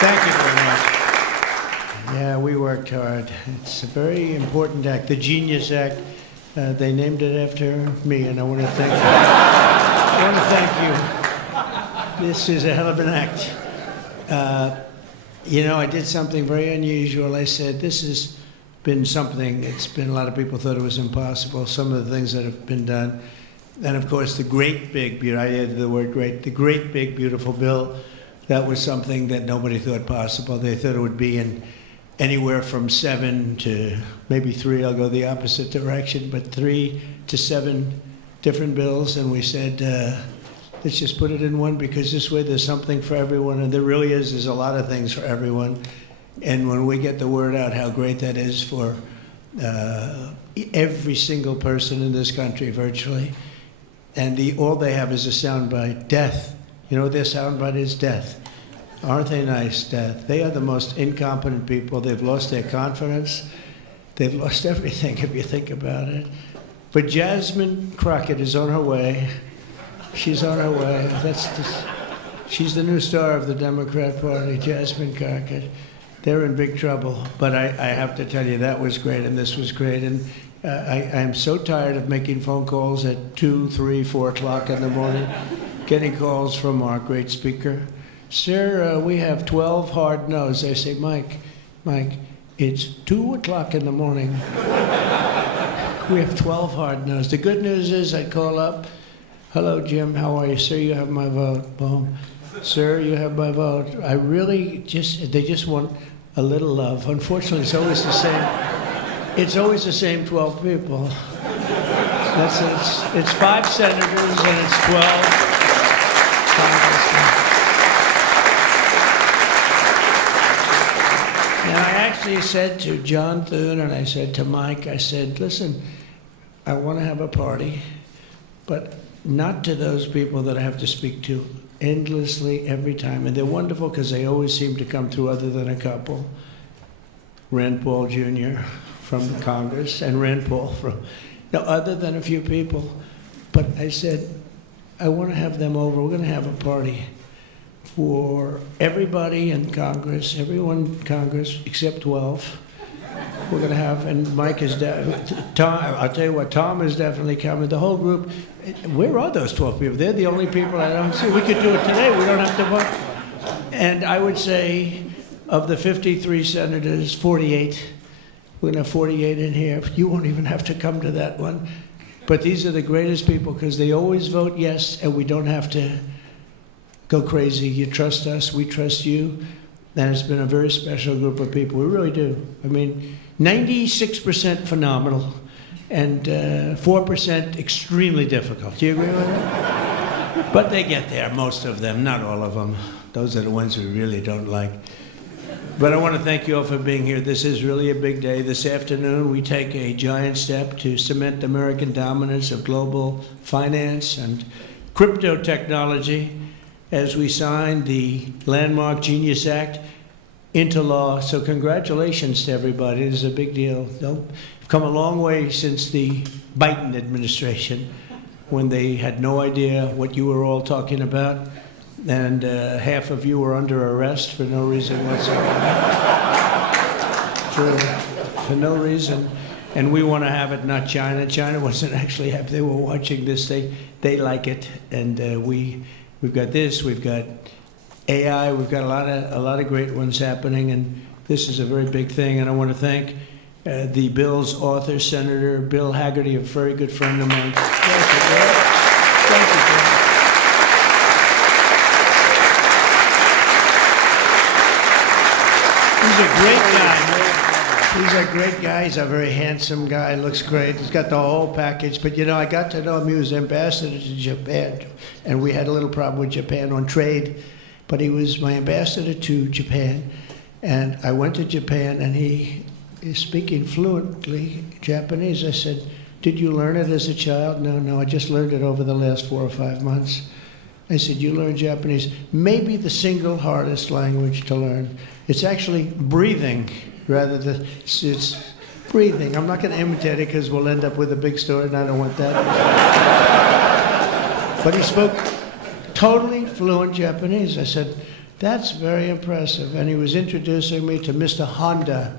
Thank you very much. Yeah, we worked hard. It's a very important act, the Genius Act. They named it after me, and I want to thank you. I want to thank you. This is a hell of an act. I did something very unusual. I said, this has been something, a lot of people thought it was impossible, some of the things that have been done. And of course, the great big, I added the word great, the great big beautiful bill, that was something that nobody thought possible. They thought it would be in anywhere from 7 to maybe 3, I'll go the opposite direction, but 3 to 7 different bills. And we said, let's just put it in one, because this way there's something for everyone. And there really is, there's a lot of things for everyone. And when we get the word out how great that is for every single person in this country, virtually, and all they have is a soundbite, death. You know what their soundbite is? Death. Aren't they nice, death? They are the most incompetent people. They've lost their confidence. They've lost everything, if you think about it. But Jasmine Crockett is on her way. She's on her way. She's the new star of the Democrat Party, Jasmine Crockett. They're in big trouble. But I have to tell you, that was great, and this was great. And I'm so tired of making phone calls at 2, 3, 4 o'clock in the morning, getting calls from our great speaker. Sir, we have 12 hard no's. I say, Mike, it's 2 o'clock in the morning. We have 12 hard no's. The good news is I call up, hello, Jim, how are you? Sir, you have my vote. Boom. Sir, you have my vote. They just want a little love. Unfortunately, it's always the same. It's always the same 12 people. It's 5 senators and it's 12 congressmen. And I actually said to John Thune and I said to Mike, I said, listen, I want to have a party, but not to those people that I have to speak to endlessly every time. And they're wonderful because they always seem to come through, other than a couple. Rand Paul Jr. from Congress and Rand Paul other than a few people. But I said, I want to have them over. We're going to have a party for everybody in Congress, everyone in Congress except 12. We're going to have, and Mike is Tom. I'll tell you what, Tom is definitely coming. The whole group. Where are those 12 people? They're the only people I don't see. We could do it today. We don't have to vote. And I would say, of the 53 senators, 48. We're going to have 48 in here. You won't even have to come to that one. But these are the greatest people because they always vote yes, and we don't have to go crazy. You trust us, we trust you. And it's been a very special group of people. We really do. I mean, 96% phenomenal and 4% extremely difficult. Do you agree with that? But they get there, most of them, not all of them. Those are the ones we really don't like. But I want to thank you all for being here. This is really a big day. This afternoon, we take a giant step to cement American dominance of global finance and crypto technology as we sign the landmark Genius Act into law. So congratulations to everybody. This is a big deal. We've come a long way since the Biden administration, when they had no idea what you were all talking about. And half of you were under arrest for no reason whatsoever. True, for no reason. And we want to have it, not China. China wasn't actually happy. They were watching this. They like it. And we've got this. We've got AI. We've got a lot of great ones happening. And this is a very big thing. And I want to thank the bill's author, Senator Bill Hagerty, a very good friend of mine. Thank you, Bill. He's a great guy. He's a great guy. He's a very handsome guy. Looks great. He's got the whole package. But, I got to know him. He was ambassador to Japan. And we had a little problem with Japan on trade. But he was my ambassador to Japan. And I went to Japan, and he is speaking fluently Japanese. I said, did you learn it as a child? No, I just learned it over the last 4 or 5 months. I said, you learned Japanese. Maybe the single hardest language to learn. It's actually breathing rather than, it's breathing. I'm not going to imitate it because we'll end up with a big story and I don't want that. But he spoke totally fluent Japanese. I said, That's very impressive. And he was introducing me to Mr. Honda.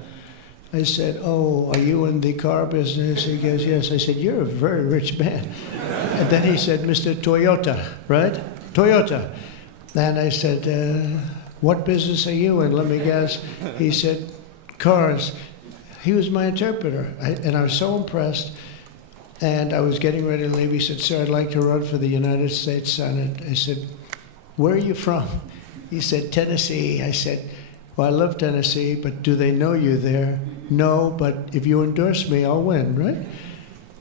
I said, oh, are you in the car business? He goes, yes. I said, you're a very rich man. And then he said, Mr. Toyota, right? Toyota. And I said, what business are you in? Let me guess. He said, cars. He was my interpreter. And I was so impressed. And I was getting ready to leave. He said, sir, I'd like to run for the United States Senate. I said, where are you from? He said, Tennessee. I said, well, I love Tennessee, but do they know you there? No, but if you endorse me, I'll win, right?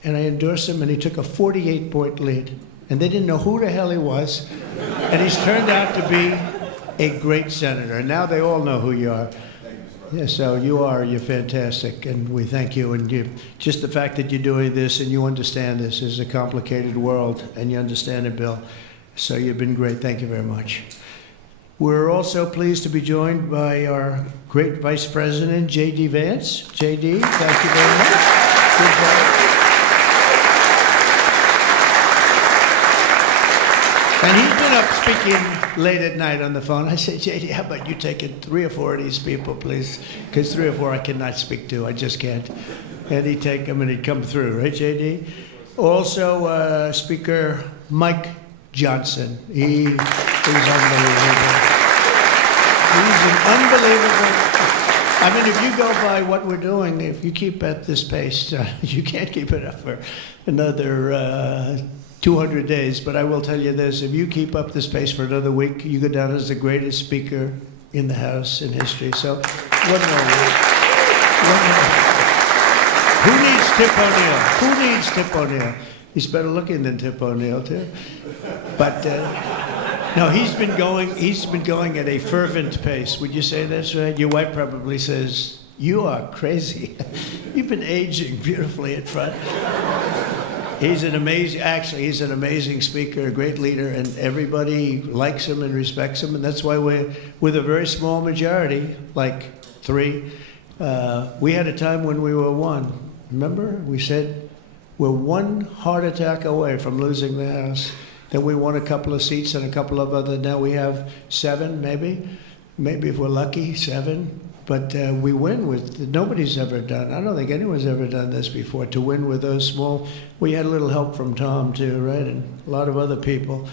And I endorsed him, and he took a 48-point lead. And they didn't know who the hell he was. And he's turned out to be a great senator. And now they all know who you are. Yeah, so you're fantastic, and we thank you. And just the fact that you're doing this and you understand this is a complicated world, and you understand it, Bill. So you've been great. Thank you very much. We're also pleased to be joined by our great Vice President, J.D. Vance. J.D., thank you very much. Good job. And he's been up speaking late at night on the phone. I said, J.D., how about you taking 3 or 4 of these people, please? Because 3 or 4 I cannot speak to. I just can't. And he'd take them and he'd come through, right, J.D.? Also, Speaker Mike Johnson. He's unbelievable. He's an unbelievable. I mean, if you go by what we're doing, if you keep at this pace, you can't keep it up for another 200 days. But I will tell you this, if you keep up this pace for another week, you go down as the greatest speaker in the House in history. So, one more week. Who needs Tip O'Neill? Who needs Tip O'Neill? He's better looking than Tip O'Neill, too. But no, he's been going at a fervent pace. Would you say that's right? Your wife probably says, you are crazy. You've been aging beautifully in front. He's an amazing speaker, a great leader, and everybody likes him and respects him, and that's why we're with a very small majority, like 3. We had a time when we were 1. Remember? We said, we're 1 heart attack away from losing the House. Then we won a couple of seats and a couple of other. Now we have 7, maybe if we're lucky, 7. But we win with, nobody's ever done, I don't think anyone's ever done this before, to win with those small. We had a little help from Tom too, right? And a lot of other people.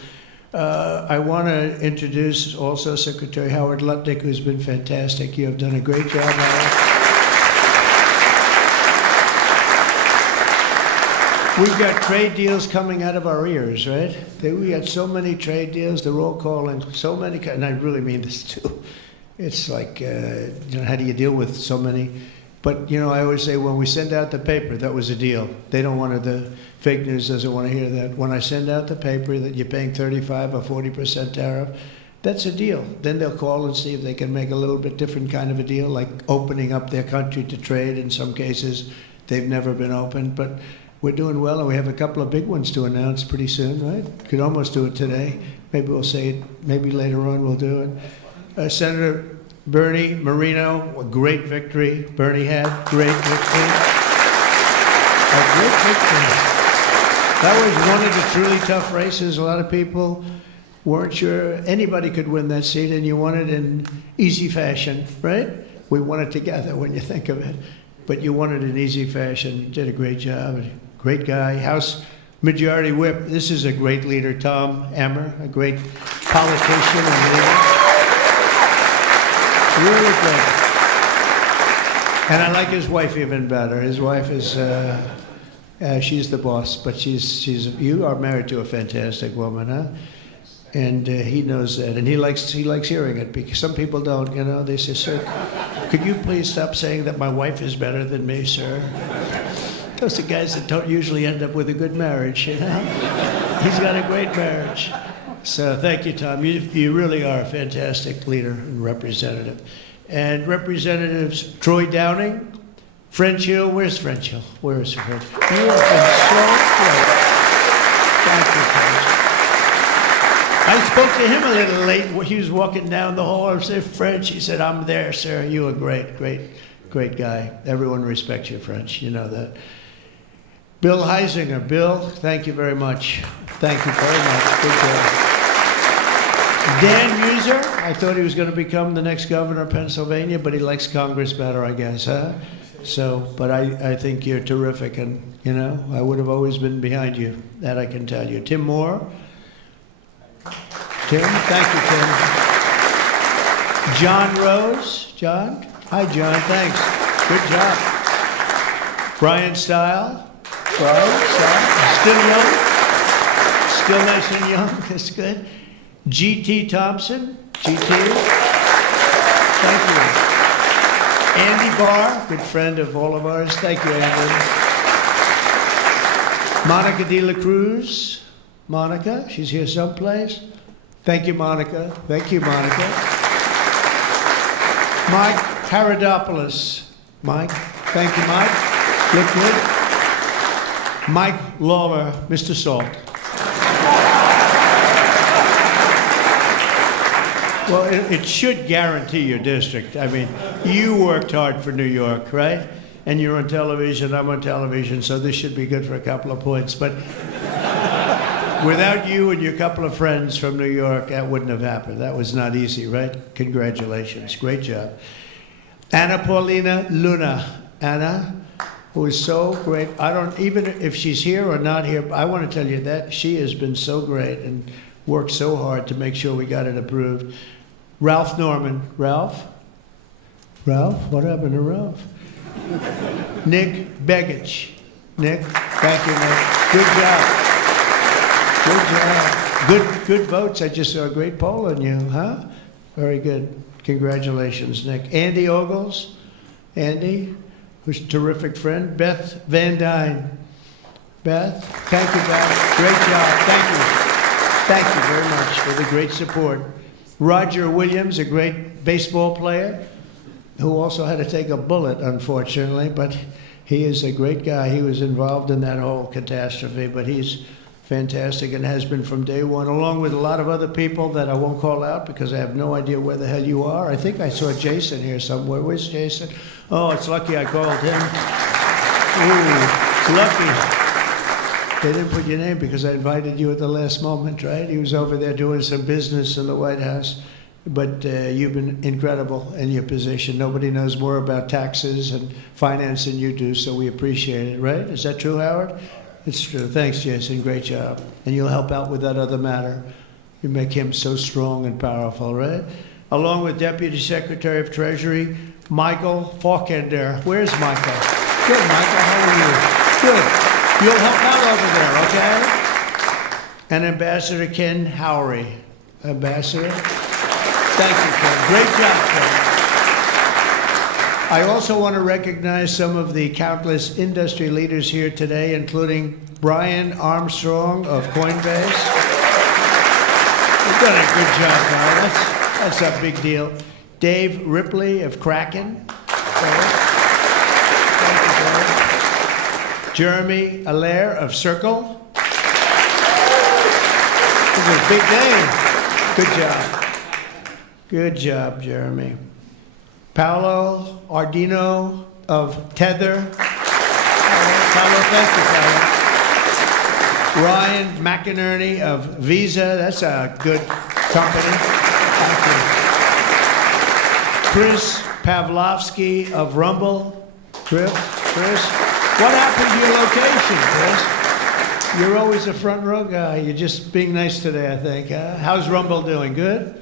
I want to introduce also Secretary Howard Lutnick, who's been fantastic. You have done a great job, Howard. We've got trade deals coming out of our ears, right? We got so many trade deals. They're all calling so many, and I really mean this too. It's like, how do you deal with so many? But, I always say when we send out the paper, that was a deal. They don't want the fake news doesn't want to hear that. When I send out the paper that you're paying 35 or 40% tariff, that's a deal. Then they'll call and see if they can make a little bit different kind of a deal, like opening up their country to trade. In some cases, they've never been opened, but we're doing well, and we have a couple of big ones to announce pretty soon, right? Could almost do it today. Maybe we'll say it, maybe later on we'll do it. Senator Bernie Moreno, a great victory. Bernie had great victory. A great victory. That was one of the truly tough races. A lot of people weren't sure anybody could win that seat, and you won it in easy fashion, right? We won it together when you think of it. But you won it in easy fashion. You did a great job. Great guy. House Majority Whip. This is a great leader, Tom Emmer, a great politician and leader. Really good. And I like his wife even better. His wife is, she's the boss, but you are married to a fantastic woman, huh? And he knows that, and he likes hearing it, because some people don't, they say, sir, could you please stop saying that my wife is better than me, sir? Those are guys that don't usually end up with a good marriage, He's got a great marriage. So thank you, Tom. You really are a fantastic leader and representative. And Representatives Troy Downing, French Hill. Where's French Hill? Where is French? You have been so great. Thank you, French. I spoke to him a little late. He was walking down the hall. I said, French. He said, I'm there, sir. You are great, great, great guy. Everyone respects you, French. You know that. Bill Heisinger. Bill, thank you very much. Thank you very much. Good job. Dan loser. I thought he was going to become the next governor of Pennsylvania, but he likes Congress better, I guess, huh? So, but I think you're terrific, and, you know, I would have always been behind you. That I can tell you. Tim Moore. Tim, thank you, Tim. John Rose. John? Hi, John, thanks. Good job. Brian Stile. Brian Stile. Still young. Still nice and young. That's good. G.T. Thompson. G.T. Thank you. Andy Barr, good friend of all of ours. Thank you, Andy. Monica De La Cruz. Monica, she's here someplace. Thank you, Monica. Thank you, Monica. Mike Paradopoulos. Mike, thank you, Mike. Look good. Mike Lawler, Mr. Salt. Well, it should guarantee your district. I mean, you worked hard for New York, right? And you're on television, I'm on television, so this should be good for a couple of points. But without you and your couple of friends from New York, that wouldn't have happened. That was not easy, right? Congratulations. Great job. Anna Paulina Luna. Anna, who is so great. I don't, even if she's here or not here, I want to tell you that she has been so great and worked so hard to make sure we got it approved. Ralph Norman. Ralph? Ralph? What happened to Ralph? Nick Begich. Nick, thank you, Nick. Good job. Good job. Good votes. I just saw a great poll on you, huh? Very good. Congratulations, Nick. Andy Ogles. Andy, who's a terrific friend. Beth Van Dyne. Beth, thank you, Beth. Great job. Thank you. Thank you very much for the great support. Roger Williams, a great baseball player, who also had to take a bullet, unfortunately, but he is a great guy. He was involved in that whole catastrophe, but he's fantastic and has been from day one, along with a lot of other people that I won't call out because I have no idea where the hell you are. I think I saw Jason here somewhere. Where's Jason? Oh, it's lucky I called him. Ooh, it's lucky. They didn't put your name because I invited you at the last moment, right? He was over there doing some business in the White House. But you've been incredible in your position. Nobody knows more about taxes and finance than you do, so we appreciate it, right? Is that true, Howard? It's true. Thanks, Jason. Great job. And you'll help out with that other matter. You make him so strong and powerful, right? Along with Deputy Secretary of Treasury, Michael Faulkender. Where's Michael? Good, Michael. How are you? Good. You'll help out over there, okay? And Ambassador Ken Howry. Ambassador? Thank you, Ken. Great job, Ken. I also want to recognize some of the countless industry leaders here today, including Brian Armstrong of Coinbase. You've done a good job, Brian. That's a big deal. Dave Ripley of Kraken. Thank you, Dave. Jeremy Allaire of Circle. This is a big name. Good job. Good job, Jeremy. Paolo Ardino of Tether. Paolo, thank you, Paolo. Ryan McInerney of Visa. That's a good company. Thank you. Chris Pavlovsky of Rumble. Chris, what happened to your location, Chris? You're always a front row guy. You're just being nice today, I think. How's Rumble doing? Good?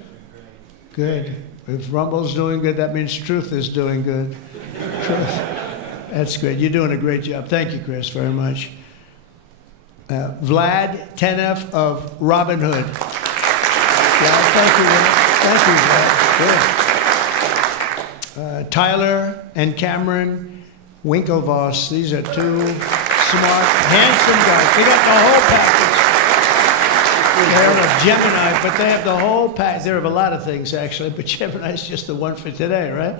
Good. If Rumble's doing good, that means Truth is doing good. Truth. That's great. You're doing a great job. Thank you, Chris, very much. Vlad Tenev of Robinhood. Yeah, thank you, Vlad. Good. Tyler and Cameron Winklevoss. These are two smart, handsome guys. They got the whole package. They're on a Gemini, but they have the whole pack. They have a lot of things, actually, but Gemini's just the one for today, right?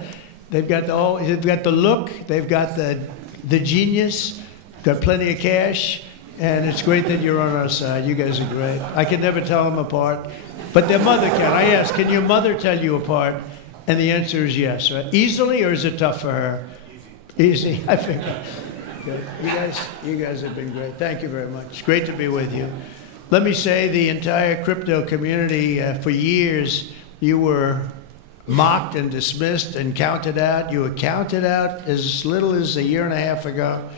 They've got they've got the look, they've got the genius, got plenty of cash, and it's great that you're on our side. You guys are great. I can never tell them apart, but their mother can. I asked, can your mother tell you apart? And the answer is yes, right? Easily, or is it tough for her? Easy, I figure. Good. You guys have been great. Thank you very much. It's great to be with you. Let me say the entire crypto community for years you were mocked and dismissed and counted out. You were counted out as little as a year and a half ago.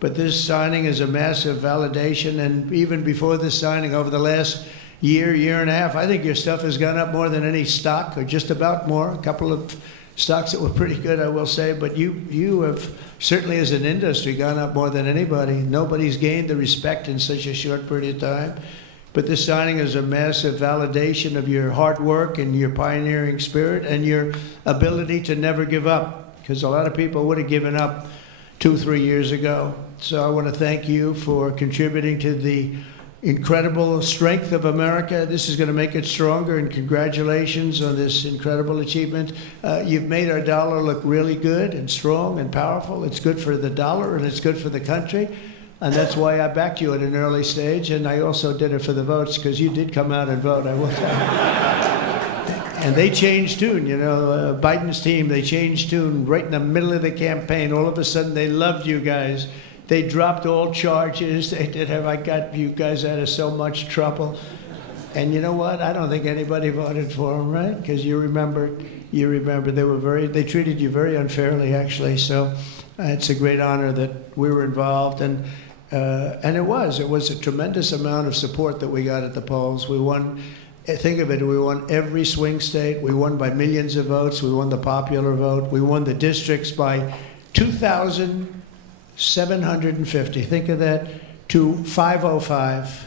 But this signing is a massive validation. And even before this signing, over the last year, year and a half, I think your stuff has gone up more than any stock, or just about more. A couple of stocks that were pretty good, I will say. But you have certainly, as an industry, gone up more than anybody. Nobody's gained the respect in such a short period of time. But this signing is a massive validation of your hard work and your pioneering spirit and your ability to never give up, because a lot of people would have given up 2, 3 years ago. So I want to thank you for contributing to the incredible strength of America. This is going to make it stronger, and congratulations on this incredible achievement. You've made our dollar look really good and strong and powerful. It's good for the dollar and it's good for the country. And that's why I backed you at an early stage, and I also did it for the votes, because you did come out and vote, I will tell you. And they changed tune, you know, Biden's team, they changed tune right in the middle of the campaign. All of a sudden, they loved you guys. They dropped all charges. They did have, I got you guys out of so much trouble. And you know what? I don't think anybody voted for them, right? Because you remember, they treated you very unfairly, actually. So it's a great honor that we were involved. And it was a tremendous amount of support that we got at the polls. We won, think of it, we won every swing state. We won by millions of votes. We won the popular vote. We won the districts by 2,750. Think of that, to 505.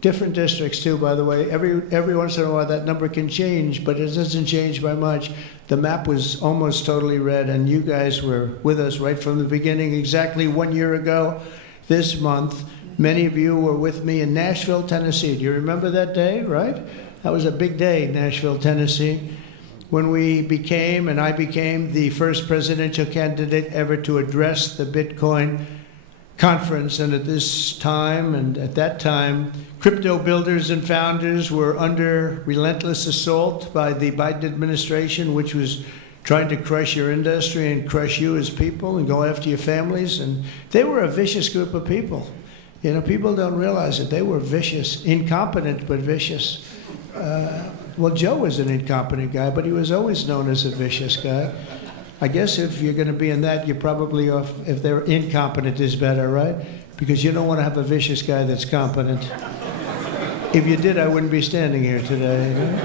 Different districts too, by the way. Every once in a while that number can change, but it doesn't change by much. The map was almost totally red, and you guys were with us right from the beginning. Exactly 1 year ago this month, many of you were with me in Nashville, Tennessee. Do you remember that day, right? That was a big day in Nashville, Tennessee, when I became the first presidential candidate ever to address the Bitcoin conference. And at that time, crypto builders and founders were under relentless assault by the Biden administration, which was trying to crush your industry and crush you as people and go after your families. And they were a vicious group of people. You know, people don't realize it. They were vicious, incompetent, but vicious. Well, Joe was an incompetent guy, but he was always known as a vicious guy. I guess if you're going to be in that, you're probably off, if they're incompetent is better, right? Because you don't want to have a vicious guy that's competent. If you did, I wouldn't be standing here today. You know?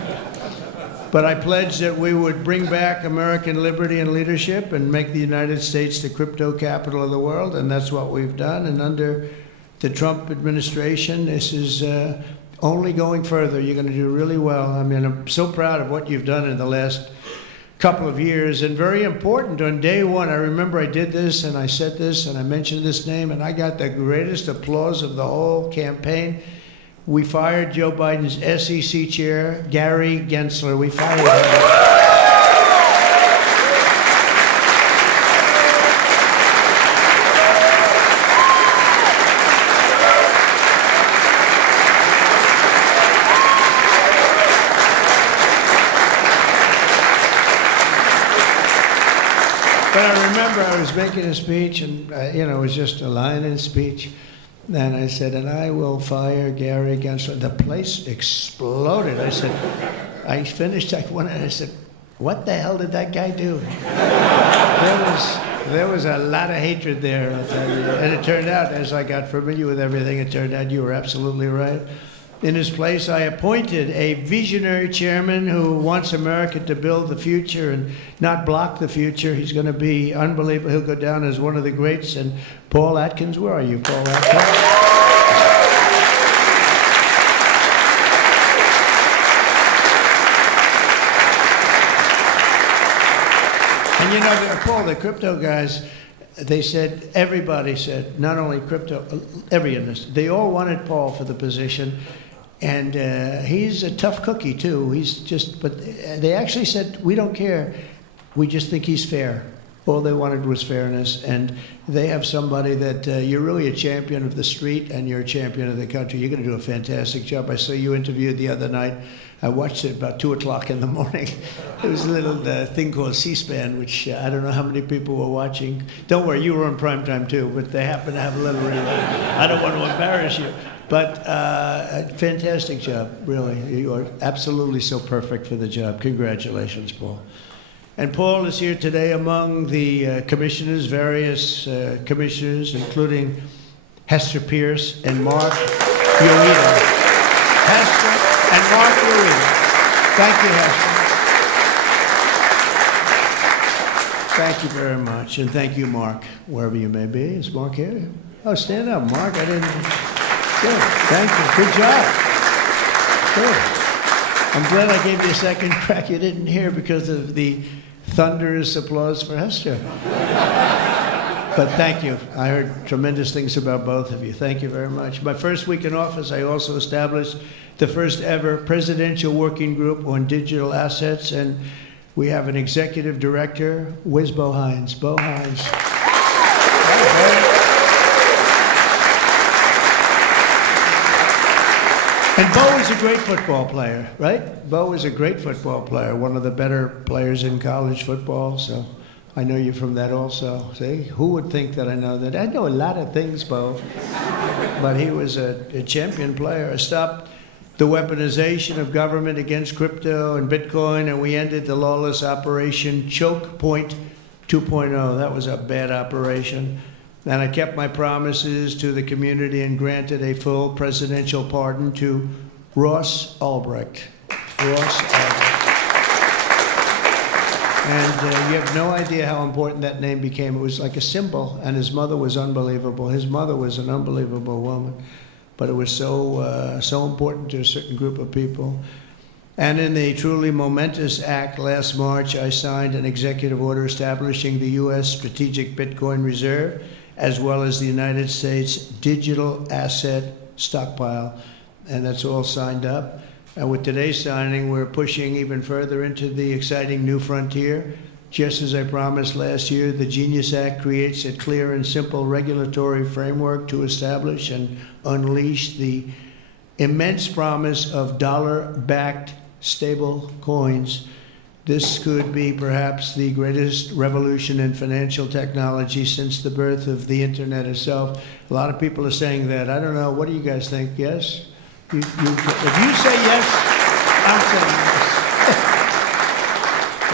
But I pledged that we would bring back American liberty and leadership and make the United States the crypto capital of the world, and that's what we've done. And under the Trump administration, this is only going further. You're going to do really well. I mean, I'm so proud of what you've done in the last couple of years, and very important. On day one, I remember I did this and I said this and I mentioned this name, and I got the greatest applause of the whole campaign. We fired Joe Biden's SEC chair, Gary Gensler. We fired him. But I remember I was making a speech, and it was just a line in a speech. And I said, and I will fire Gary Gensler. The place exploded. I said, I finished, I said, what the hell did that guy do? There was a lot of hatred there. And it turned out, as I got familiar with everything, it turned out you were absolutely right. In his place, I appointed a visionary chairman who wants America to build the future and not block the future. He's going to be unbelievable. He'll go down as one of the greats. And Paul Atkins, where are you, Paul Atkins? And Paul, the crypto guys, they said, everybody said, not only crypto, every industry, they all wanted Paul for the position. And he's a tough cookie, too. But they actually said, we don't care. We just think he's fair. All they wanted was fairness. And they have somebody that you're really a champion of the street and you're a champion of the country. You're going to do a fantastic job. I saw you interviewed the other night. I watched it about 2 o'clock in the morning. There was a little thing called C-SPAN, which I don't know how many people were watching. Don't worry, you were on primetime too, but they happen to have a little I don't want to embarrass you. But fantastic job, really. You are absolutely so perfect for the job. Congratulations, Paul. And Paul is here today among the commissioners, various commissioners, including Hester Pierce and Mark Urita. Hester and Mark Urita. Thank you, Hester. Thank you very much. And thank you, Mark, wherever you may be. Is Mark here? Oh, stand up, Mark. I didn't... Good. Thank you. Good job. Good. I'm glad I gave you a second crack you didn't hear because of the thunderous applause for Hester. But thank you. I heard tremendous things about both of you. Thank you very much. My first week in office, I also established the first ever presidential working group on digital assets, and we have an executive director. Where's Bo Hines? Bo Hines. And Bo is a great football player, right? Bo is a great football player, one of the better players in college football, so I know you from that also. See, who would think that I know that? I know a lot of things, Bo, but he was a champion player. I stopped the weaponization of government against crypto and Bitcoin, and we ended the lawless operation Choke Point 2.0. That was a bad operation. And I kept my promises to the community and granted a full presidential pardon to Ross Ulbricht. Ross Ulbricht. And you have no idea how important that name became. It was like a symbol, and his mother was unbelievable. His mother was an unbelievable woman, but it was so important to a certain group of people. And in the truly momentous act last March, I signed an executive order establishing the U.S. Strategic Bitcoin Reserve, as well as the United States Digital Asset Stockpile. And that's all signed up. And with today's signing, we're pushing even further into the exciting new frontier. Just as I promised last year, the Genius Act creates a clear and simple regulatory framework to establish and unleash the immense promise of dollar-backed stable coins. This could be perhaps the greatest revolution in financial technology since the birth of the internet itself. A lot of people are saying that. I don't know. What do you guys think? Yes? If you say yes, I'm saying yes.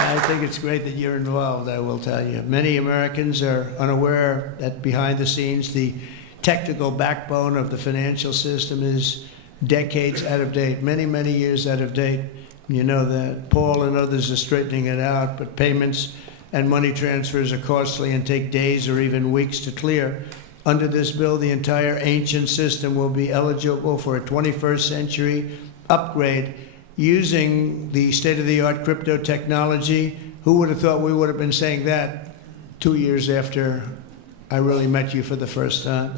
I think it's great that you're involved, I will tell you. Many Americans are unaware that behind the scenes, the technical backbone of the financial system is decades out of date, many, many years out of date. You know that. Paul and others are straightening it out, but payments and money transfers are costly and take days or even weeks to clear. Under this bill, the entire ancient system will be eligible for a 21st century upgrade using the state-of-the-art crypto technology. Who would have thought we would have been saying that 2 years after I really met you for the first time?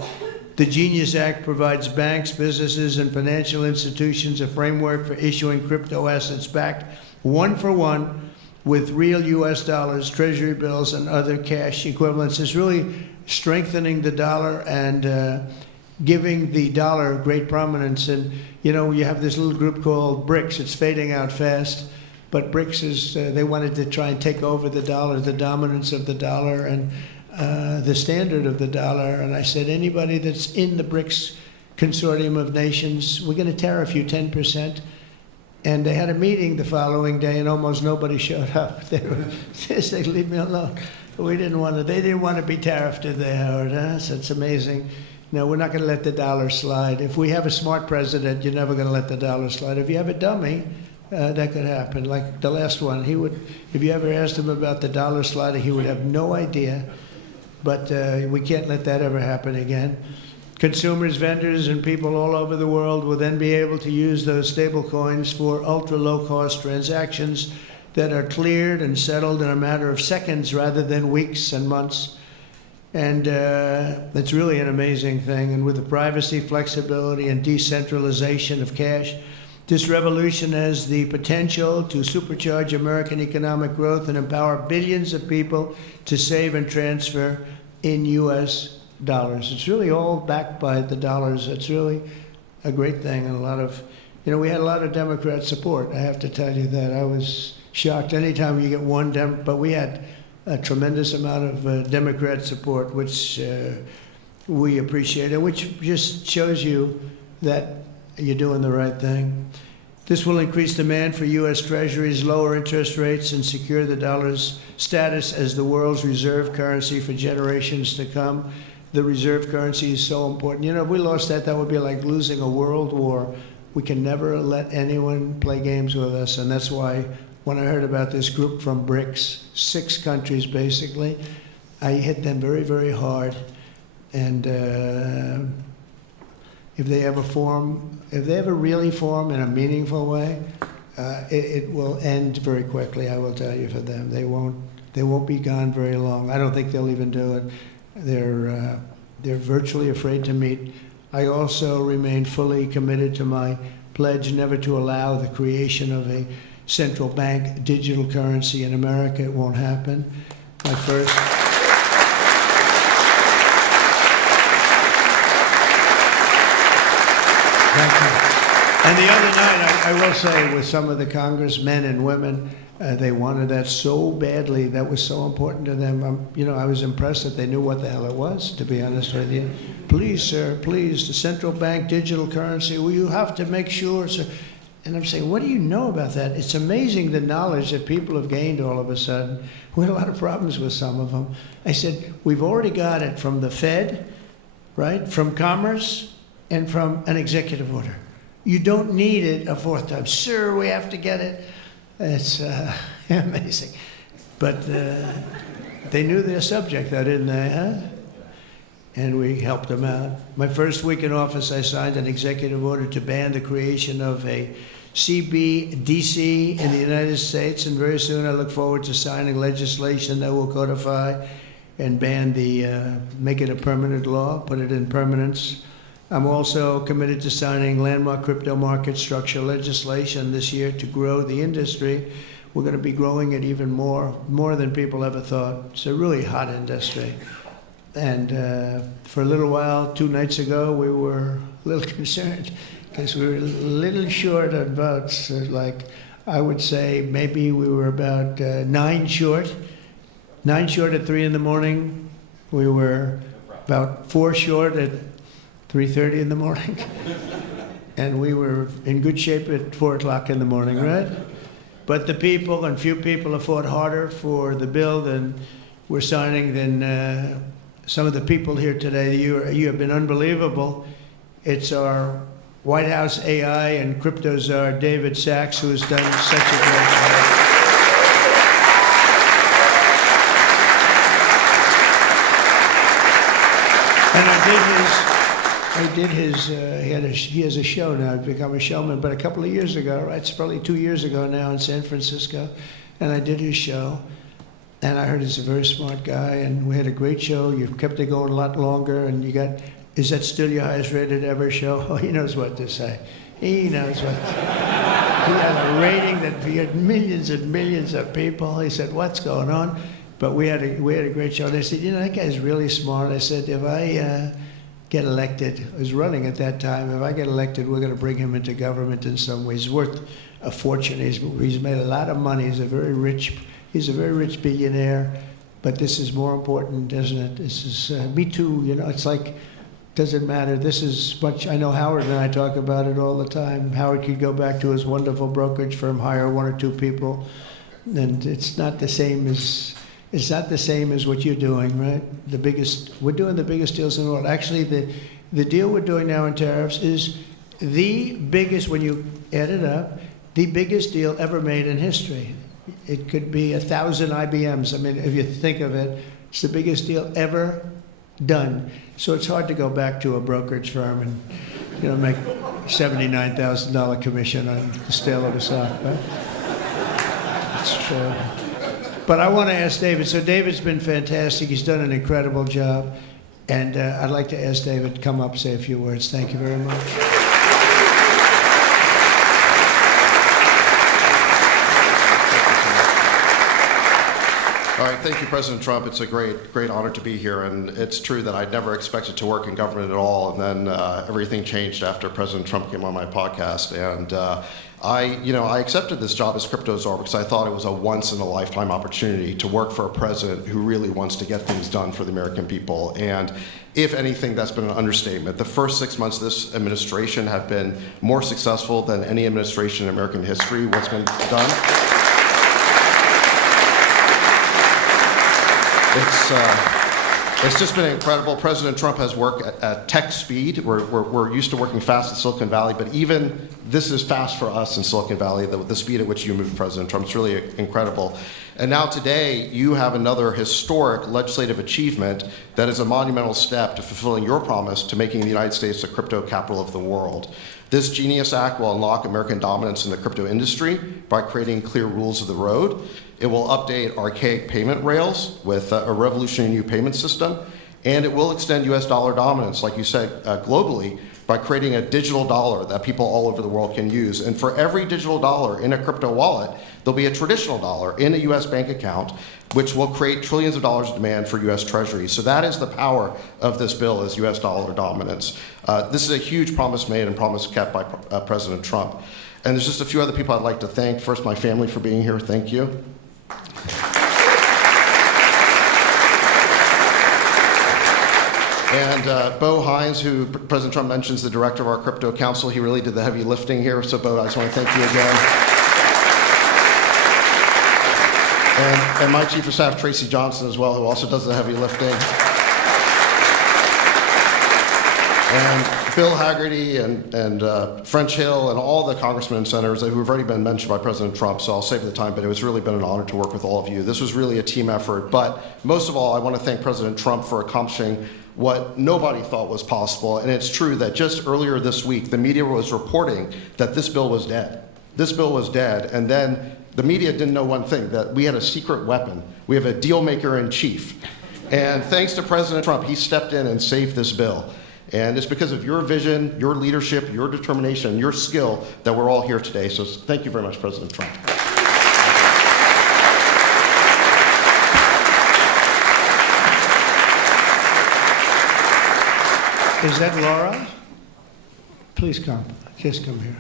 The Genius Act provides banks, businesses, and financial institutions a framework for issuing crypto assets backed one-for-one with real U.S. dollars, treasury bills, and other cash equivalents. It's really strengthening the dollar and giving the dollar great prominence. And, you know, you have this little group called BRICS. It's fading out fast. But BRICS is, they wanted to try and take over the dollar, the dominance of the dollar, and the standard of the dollar. And I said, anybody that's in the BRICS consortium of nations, we're going to tariff you 10%. And they had a meeting the following day, and almost nobody showed up. They said, leave me alone. They didn't want to be tariffed, did they, Howard? Huh? So it's amazing. No, we're not going to let the dollar slide. If we have a smart president, you're never going to let the dollar slide. If you have a dummy, that could happen. Like the last one, he would, if you ever asked him about the dollar slide, he would have no idea. But we can't let that ever happen again. Consumers, vendors, and people all over the world will then be able to use those stable coins for ultra-low-cost transactions that are cleared and settled in a matter of seconds rather than weeks and months. And it's really an amazing thing. And with the privacy, flexibility, and decentralization of cash, this revolution has the potential to supercharge American economic growth and empower billions of people to save and transfer in U.S. dollars. It's really all backed by the dollars. It's really a great thing. And a lot of, you know, we had a lot of Democrat support. I have to tell you that. I was shocked anytime you get one but we had a tremendous amount of Democrat support, which we appreciate, and which just shows you that you're doing the right thing. This will increase demand for U.S. Treasuries, lower interest rates, and secure the dollar's status as the world's reserve currency for generations to come. The reserve currency is so important. You know, if we lost that, that would be like losing a world war. We can never let anyone play games with us, and that's why when I heard about this group from BRICS, 6 countries basically, I hit them very, very hard. And if they ever really form in a meaningful way, it will end very quickly, I will tell you, for them. They won't be gone very long. I don't think they'll even do it. They're virtually afraid to meet. I also remain fully committed to my pledge never to allow the creation of a central bank digital currency in America. It won't happen. My first... Thank you. And the other night, I will say, with some of the congressmen and women, they wanted that so badly. That was so important to them. You know, I was impressed that they knew what the hell it was, to be honest with you. Please, sir, please, the central bank digital currency, well, you have to make sure, sir. And I'm saying, what do you know about that? It's amazing the knowledge that people have gained all of a sudden. We had a lot of problems with some of them. I said, we've already got it from the Fed, right, from Commerce, and from an executive order. You don't need it a 4th time. Sir, we have to get it. It's amazing. But they knew their subject, though, didn't they, huh? And we helped them out. My first week in office, I signed an executive order to ban the creation of a CBDC in the United States, and very soon I look forward to signing legislation that will codify and ban make it a permanent law, put it in permanence. I'm also committed to signing landmark crypto market structure legislation this year to grow the industry. We're going to be growing it even more than people ever thought. It's a really hot industry. And for a little while, 2 nights ago, we were a little concerned because we were a little short on votes. Like, I would say maybe we were about 9 short. 9 short at 3 in the morning. We were about 4 short at 3:30 in the morning. And we were in good shape at 4 o'clock in the morning, right? But the people, and few people, have fought harder for the bill than we're signing than some of the people here today. You have been unbelievable. It's our White House AI and crypto czar, David Sachs, who has done such a great job. And he has a show now, he's become a showman, but a couple of years ago, right, it's probably 2 years ago now in San Francisco, and I did his show, and I heard he's a very smart guy, and we had a great show. You kept it going a lot longer, and is that still your highest rated ever show? Oh, he knows what to say. He knows what to say. He had a rating that he had millions and millions of people. He said, what's going on? But we had a great show. They said, you know, that guy's really smart. I said, if I get elected, I was running at that time, if I get elected, we're going to bring him into government in some ways. He's worth a fortune. He's made a lot of money. He's a very rich billionaire. But this is more important, isn't it? This is, me too, you know, it's like, doesn't matter. This is much, I know Howard and I talk about it all the time. Howard could go back to his wonderful brokerage firm, hire 1 or 2 people, and it's not the same as what you're doing, right? We're doing the biggest deals in the world. Actually, the deal we're doing now in tariffs is the biggest, when you add it up, the biggest deal ever made in history. It could be 1,000 IBMs. I mean, if you think of it, it's the biggest deal ever done. So it's hard to go back to a brokerage firm and, you know, make $79,000 commission on the sale of a stock, right? It's true. But I want to ask David. So David's been fantastic. He's done an incredible job. And I'd like to ask David to come up and say a few words. Thank you very much. All right, thank you, President Trump. It's a great honor to be here, and it's true that I never expected to work in government at all, and then everything changed after President Trump came on my podcast, and I accepted this job as crypto czar because I thought it was a once-in-a-lifetime opportunity to work for a president who really wants to get things done for the American people. And if anything, that's been an understatement. The first 6 months of this administration have been more successful than any administration in American history. What's been done? It's just been incredible. President Trump has worked at tech speed. We're used to working fast in Silicon Valley, but even this is fast for us in Silicon Valley, the speed at which you move, President Trump. It's really incredible. And now today, you have another historic legislative achievement that is a monumental step to fulfilling your promise to making the United States the crypto capital of the world. This Genius Act will unlock American dominance in the crypto industry by creating clear rules of the road. It will update archaic payment rails with a revolutionary new payment system, and it will extend US dollar dominance, like you said, globally, by creating a digital dollar that people all over the world can use. And for every digital dollar in a crypto wallet, there'll be a traditional dollar in a US bank account, which will create trillions of dollars of demand for US Treasuries. So that is the power of this bill, is US dollar dominance. This is a huge promise made and promise kept by President Trump. And there's just a few other people I'd like to thank. First, my family for being here. Thank you. And Bo Hines, who President Trump mentions, the director of our crypto council, he really did the heavy lifting here. So Bo, I just want to thank you again. And my chief of staff, Tracy Johnson, as well, who also does the heavy lifting. And Bill Haggerty and French Hill and all the congressmen and senators who have already been mentioned by President Trump, so I'll save the time, but it was really been an honor to work with all of you. This was really a team effort, but most of all, I want to thank President Trump for accomplishing what nobody thought was possible. And it's true that just earlier this week, the media was reporting that this bill was dead. This bill was dead, and then the media didn't know one thing, that we had a secret weapon. We have a deal maker in chief. And thanks to President Trump, he stepped in and saved this bill. And it's because of your vision, your leadership, your determination, your skill that we're all here today. So thank you very much, President Trump. Is that Laura? Please come. Just come here.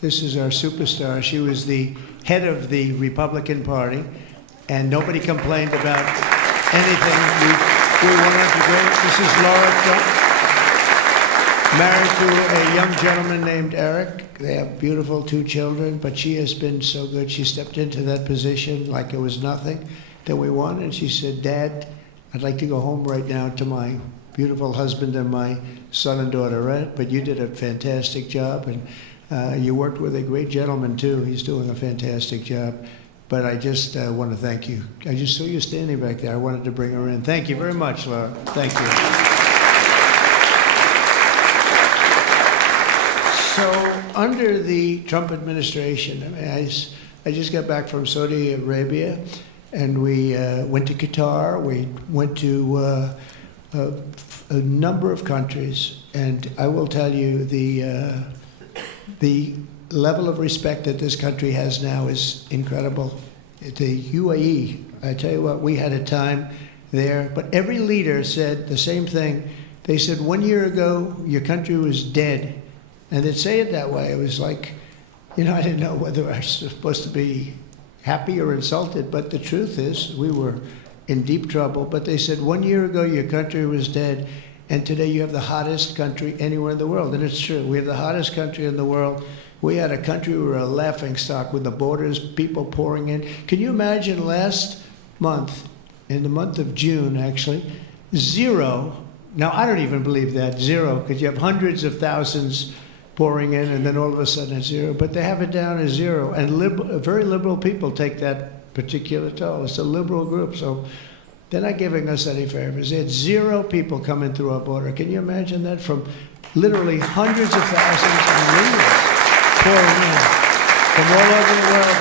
This is our superstar. She was the head of the Republican Party, and nobody complained about anything. We wanted to go. This is Laura Trump, married to a young gentleman named Eric. They have beautiful 2 children, but she has been so good. She stepped into that position like it was nothing that we wanted. And she said, Dad, I'd like to go home right now to my beautiful husband and my son and daughter, right? But you did a fantastic job, and you worked with a great gentleman, too. He's doing a fantastic job. But I just want to thank you. I just saw you standing back there. I wanted to bring her in. Thank you very much, Laura. Thank you. So under the Trump administration, I mean, I just got back from Saudi Arabia, and we went to Qatar. We went to a number of countries, and I will tell you the level of respect that this country has now is incredible. The UAE, I tell you what, we had a time there, but every leader said the same thing. They said 1 year ago, your country was dead. And they'd say it that way. It was like, I didn't know whether I was supposed to be happy or insulted, but the truth is we were in deep trouble. But they said 1 year ago, your country was dead, and today you have the hottest country anywhere in the world. And it's true. We have the hottest country in the world. We had a country, we were a laughingstock with the borders, people pouring in. Can you imagine last month, in the month of June, actually, 0. Now, I don't even believe that, 0, because you have hundreds of thousands pouring in, and then all of a sudden it's 0. But they have it down as 0. And very liberal people take that particular toll. It's a liberal group, so they're not giving us any favors. They had 0 people coming through our border. Can you imagine that? From literally hundreds of thousands of millions pouring in from all over the world.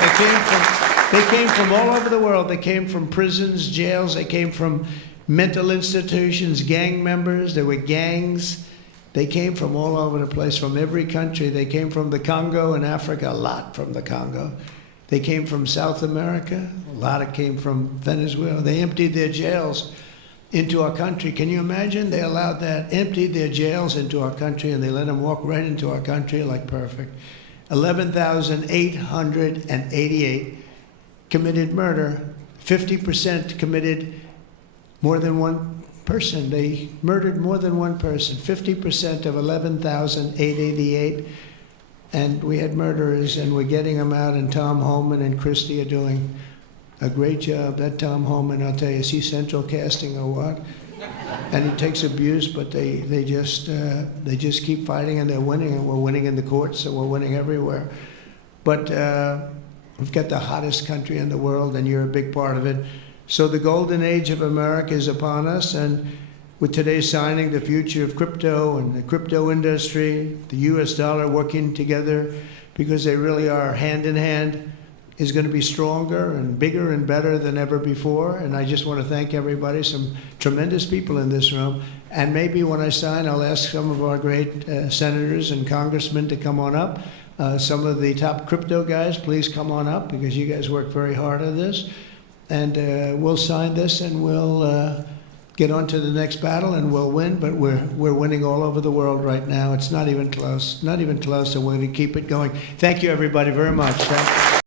They came from all over the world. They came from prisons, jails. They came from mental institutions, gang members. There were gangs. They came from all over the place, from every country. They came from the Congo in Africa, a lot from the Congo. They came from South America, a lot came from Venezuela. They emptied their jails into our country. Can you imagine? They allowed that, emptied their jails into our country, and they let them walk right into our country like perfect. 11,888 committed murder. 50% committed more than one person. They murdered more than one person. 50% of 11,888. And we had murderers, and we're getting them out, and Tom Homan and Christie are doing a great job. That Tom Homan, I'll tell you, is he central casting or what? And he takes abuse, but they just keep fighting, and they're winning, and we're winning in the courts, so we're winning everywhere. But we've got the hottest country in the world, and you're a big part of it. So the golden age of America is upon us, and with today's signing, the future of crypto and the crypto industry, the US dollar working together, because they really are hand in hand, is going to be stronger and bigger and better than ever before. And I just want to thank everybody, some tremendous people in this room. And maybe when I sign, I'll ask some of our great senators and congressmen to come on up. Some of the top crypto guys, please come on up, because you guys work very hard on this. And we'll sign this, and we'll get on to the next battle, and we'll win. But we're winning all over the world right now. It's not even close, and we're going to keep it going. Thank you, everybody, very much.